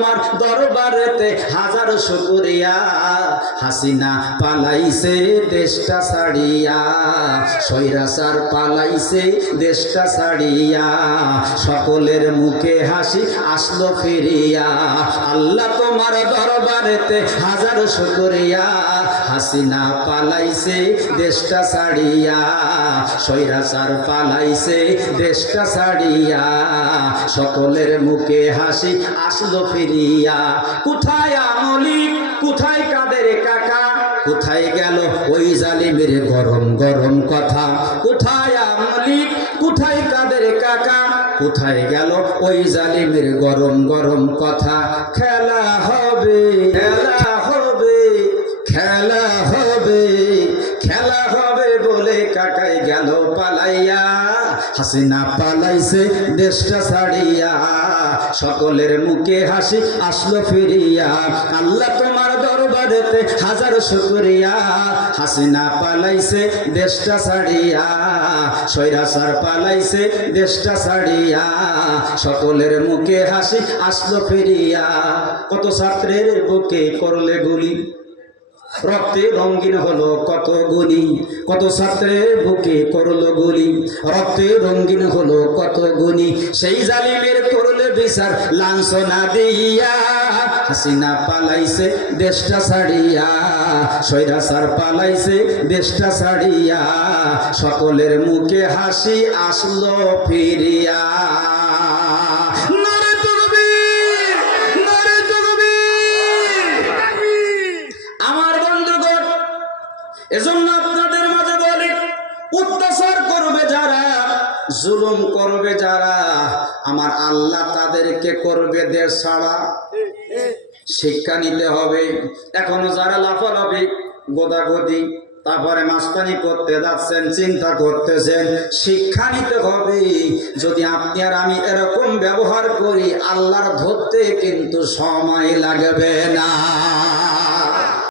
তোমার দরবারেতে হাজার শুকুরিয়া। হাসিনা পালাইছে দেশটা ছাড়িয়া সৈরাসার পালাইছে দেশটা ছাড়িয়া। সকলের মুখে হাসি আসলো ফিরিয়া। আল্লাহ তোমার দরবারেতে হাজার শুকুরিয়া। হাসিনা পালাইছে, দেশটা ছাড়িয়া। সৈরাসার পালাইছে, দেশটা ছাড়িয়া। সকলের মুখে হাসি আসলো ফিরিয়া। কোথায় আমলি? কোথায় কাদের কাকা? কোথায় গেল ওই জালিমের গরম গরম কথা? কোথায় আমলি? কোথায় কাদের কাকা? কোথায় গেল ওই জালিমের গরম গরম কথা? খেলা হবে খেলা হবে খেলা হবে খেলা হবে বলে কাকাই গেল পালাইয়া। হাসিনা পালাইছে দেশটা ছাড়িয়া। সকলের মুখে হাসি আসলো ফিরিয়া। আল্লাহ তোমার দরবারেতে হাজার শুকরিয়া। হাসিনা পালাইছে দেশটা ছাড়িয়া। সৈরাসার পালাইছে দেশটা ছাড়িয়া। সকলের মুখে হাসি আসলো ফিরিয়া। কত ছাত্রের বুকে করলে গুলি। রক্তে রঙ্গিন হলো কত গুলি, কত ছাত্রের বুকে করল গুলি। রক্তে রঙ্গিন হলো কত গুনি সেই জালিমের করলে বিচার লাঞ্ছনা দিয়া। হাসিনা পালাইছে দেশটা ছাড়িয়া সৈরাসার পালাইছে দেশটা ছাড়িয়া। সকলের মুখে হাসি আসলো ফিরিয়া। এজন্য আপনাদের মাঝে বলি, অত্যাচার করবে যারা, জুলুম করবে যারা, আমার আল্লাহ তাদেরকে করবে দেশ ছাড়া। শিক্ষা নিতে হবে। এখনও যারা লাফালাফি, গোদাগদি, তারপরে মাস্তানি করতে যাচ্ছেন, চিন্তা করতেছেন, শিক্ষা নিতে হবে। যদি আপনি আর আমি এরকম ব্যবহার করি, আল্লাহর ধরতে কিন্তু সময় লাগবে না।